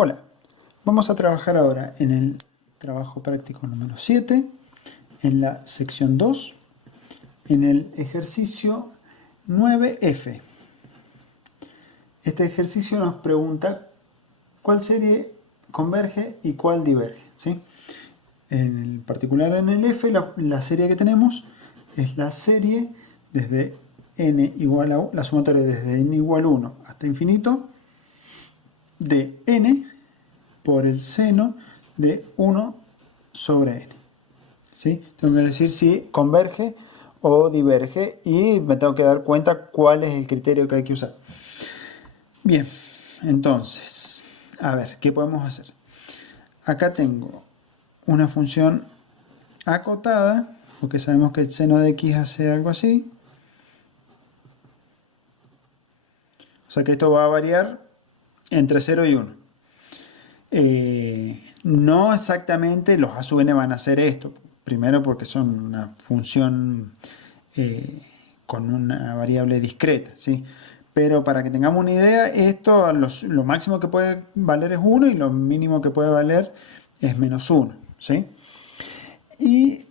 Hola, vamos a trabajar ahora en el trabajo práctico número 7, en la sección 2, en el ejercicio 9F. Este ejercicio nos pregunta cuál serie converge y cuál diverge, ¿sí? En el particular en el F, la serie que tenemos es la serie desde n igual a la sumatoria desde n igual a 1 hasta infinito de n por el seno de 1 sobre n. ¿Sí? Tengo que decir si converge o diverge y me tengo que dar cuenta cuál es el criterio que hay que usar. Bien, entonces, a ver, ¿qué podemos hacer? Acá tengo una función acotada, porque sabemos que el seno de x hace algo así. O sea que esto va a variar entre 0 y 1. No exactamente los a sub n van a hacer esto. Primero porque son una función con una variable discreta, ¿sí? Pero para que tengamos una idea, esto lo máximo que puede valer es 1 y lo mínimo que puede valer es menos 1, ¿sí? Y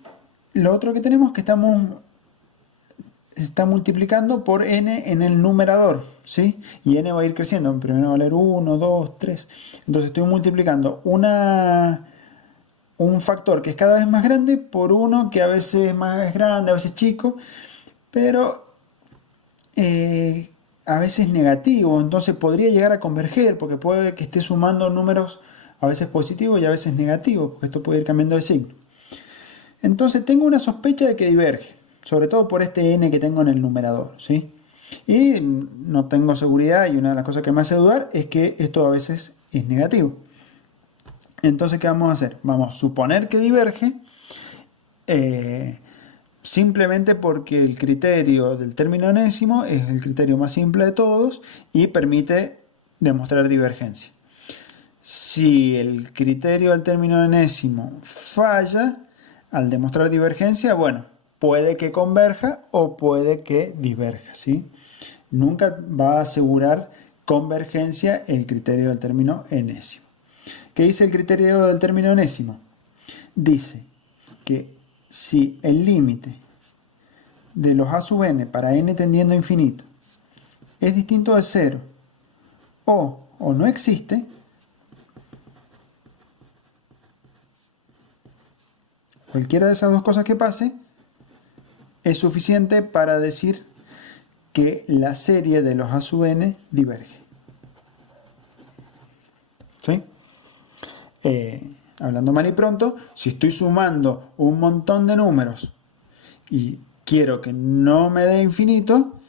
lo otro que tenemos es que está multiplicando por n en el numerador, ¿sí? Y n va a ir creciendo. Primero va a valer 1, 2, 3. Entonces estoy multiplicando un factor que es cada vez más grande por uno que a veces es más grande, a veces chico, pero a veces negativo. Entonces podría llegar a converger, porque puede que esté sumando números a veces positivos y a veces negativos, porque esto puede ir cambiando de signo. Entonces tengo una sospecha de que diverge, sobre todo por este n que tengo en el numerador, ¿sí? Y no tengo seguridad, y una de las cosas que me hace dudar es que esto a veces es negativo. Entonces, ¿qué vamos a hacer? Vamos a suponer que diverge, simplemente porque el criterio del término enésimo es el criterio más simple de todos y permite demostrar divergencia. Si el criterio del término enésimo falla al demostrar divergencia, bueno, puede que converja o puede que diverja, ¿sí? Nunca va a asegurar convergencia el criterio del término enésimo. ¿Qué dice el criterio del término enésimo? Dice que si el límite de los a sub n para n tendiendo a infinito es distinto de 0 o no existe, cualquiera de esas dos cosas que pase es suficiente para decir que la serie de los a sub n diverge. ¿Sí? Hablando mal y pronto, si estoy sumando un montón de números y quiero que no me dé infinito,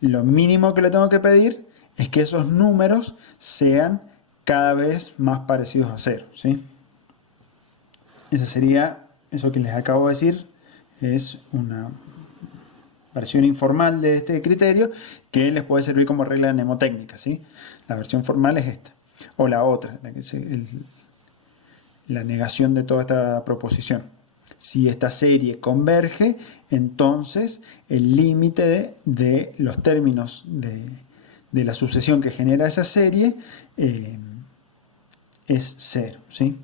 lo mínimo que le tengo que pedir es que esos números sean cada vez más parecidos a 0, ¿sí? Esa sería, eso que les acabo de decir, es una versión informal de este criterio que les puede servir como regla mnemotécnica, ¿sí? La versión formal es esta, o la otra, la negación de toda esta proposición. Si esta serie converge, entonces el límite de los términos de la sucesión que genera esa serie es 0, ¿sí?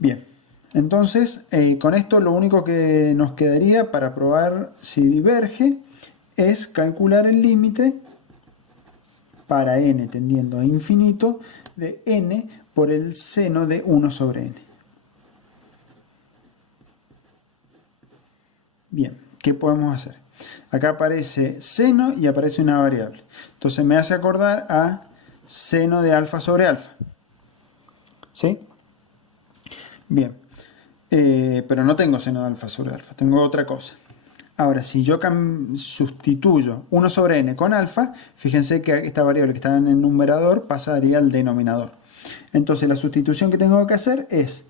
Bien, entonces con esto lo único que nos quedaría para probar si diverge es calcular el límite para n tendiendo a infinito de n por el seno de 1 sobre n. Bien, ¿qué podemos hacer? Acá aparece seno y aparece una variable. Entonces me hace acordar a seno de alfa sobre alfa. ¿Sí? Bien, pero no tengo seno de alfa sobre alfa, tengo otra cosa. Ahora, si yo sustituyo 1 sobre n con alfa, fíjense que esta variable que está en el numerador pasaría al denominador. Entonces la sustitución que tengo que hacer es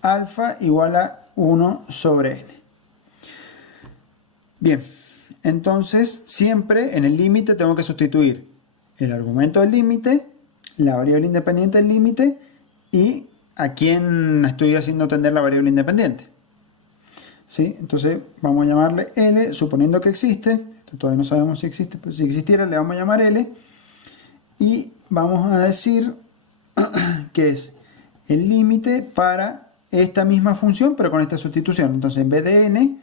alfa igual a 1 sobre n. Bien, entonces siempre en el límite tengo que sustituir el argumento del límite, la variable independiente del límite y a quién estoy haciendo tender la variable independiente. ¿Sí? Entonces vamos a llamarle L, suponiendo que existe. Esto todavía no sabemos si existe, pero si existiera le vamos a llamar L. Y vamos a decir que es el límite para esta misma función, pero con esta sustitución. Entonces, en vez de n,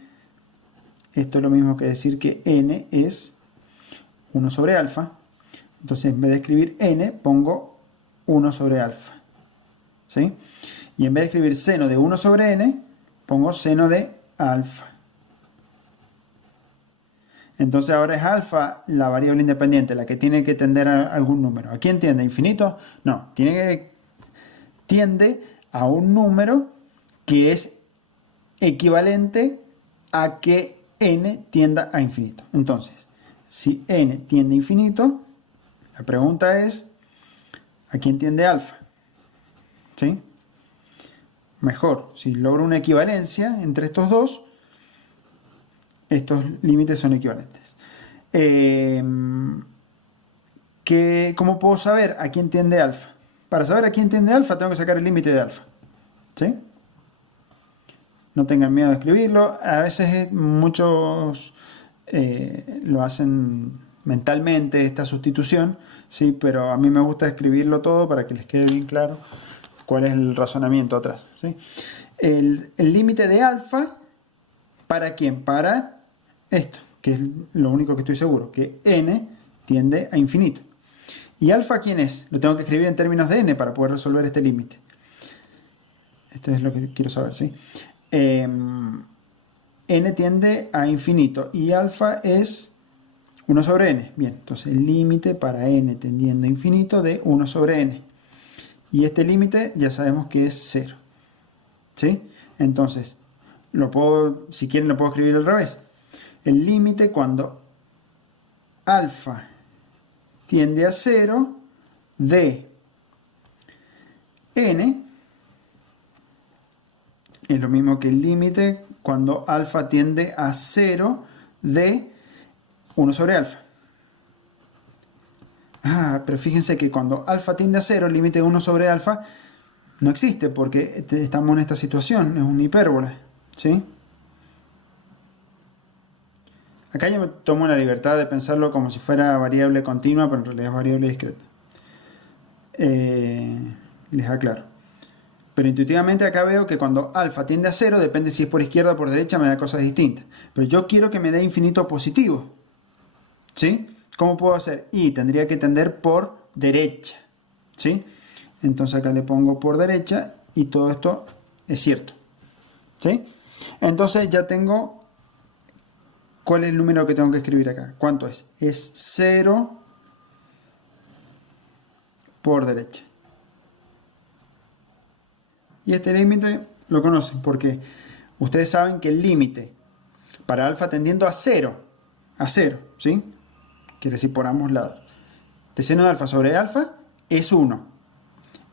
esto es lo mismo que decir que n es 1 sobre alfa. Entonces, en vez de escribir n, pongo 1 sobre alfa. ¿Sí? Y en vez de escribir seno de 1 sobre n, pongo seno de alfa. Entonces ahora es alfa la variable independiente, la que tiene que tender a algún número. ¿A quién tiende? ¿A infinito? No, tiende a un número que es equivalente a que n tienda a infinito. Entonces, si n tiende a infinito, la pregunta es, ¿a quién tiende alfa? ¿Sí? Mejor, si logro una equivalencia entre estos dos, estos límites son equivalentes. ¿Cómo puedo saber a quién tiende alfa? Para saber a quién tiende alfa, tengo que sacar el límite de alfa. ¿Sí? No tengan miedo de escribirlo. A veces muchos lo hacen mentalmente, esta sustitución, ¿sí? Pero a mí me gusta escribirlo todo para que les quede bien claro cuál es el razonamiento atrás. ¿Sí? El límite de alfa, ¿para quién? Para esto, que es lo único que estoy seguro, que n tiende a infinito. ¿Y alfa quién es? Lo tengo que escribir en términos de n para poder resolver este límite. Esto es lo que quiero saber, ¿sí? N tiende a infinito y alfa es 1 sobre n. Bien, entonces el límite para n tendiendo a infinito de 1 sobre n. Y este límite ya sabemos que es 0. ¿Sí? Entonces, si quieren lo puedo escribir al revés. El límite cuando alfa tiende a 0 de n es lo mismo que el límite cuando alfa tiende a 0 de 1 sobre alfa. Pero fíjense que cuando alfa tiende a 0, el límite de 1 sobre alfa no existe porque estamos en esta situación, es una hipérbola. ¿Sí? Acá yo me tomo la libertad de pensarlo como si fuera variable continua, pero en realidad es variable discreta. Les aclaro. Pero intuitivamente acá veo que cuando alfa tiende a 0, depende si es por izquierda o por derecha, me da cosas distintas. Pero yo quiero que me dé infinito positivo. ¿Sí? ¿Cómo puedo hacer? Y tendría que tender por derecha. ¿Sí? Entonces acá le pongo por derecha y todo esto es cierto. ¿Sí? Entonces ya tengo... ¿Cuál es el número que tengo que escribir acá? ¿Cuánto es? Es 0 por derecha. Y este límite lo conocen porque ustedes saben que el límite para alfa tendiendo a 0, ¿sí? Quiere decir por ambos lados, de seno de alfa sobre alfa es 1.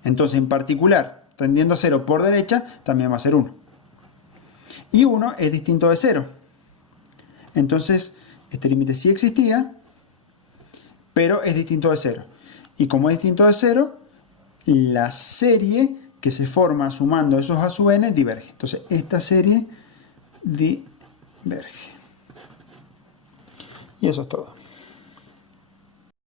Entonces, en particular, tendiendo a 0 por derecha, también va a ser 1. Y 1 es distinto de 0. Entonces, este límite sí existía, pero es distinto de 0. Y como es distinto de 0, la serie que se forma sumando esos a sub n diverge. Entonces, esta serie diverge. Y eso es todo.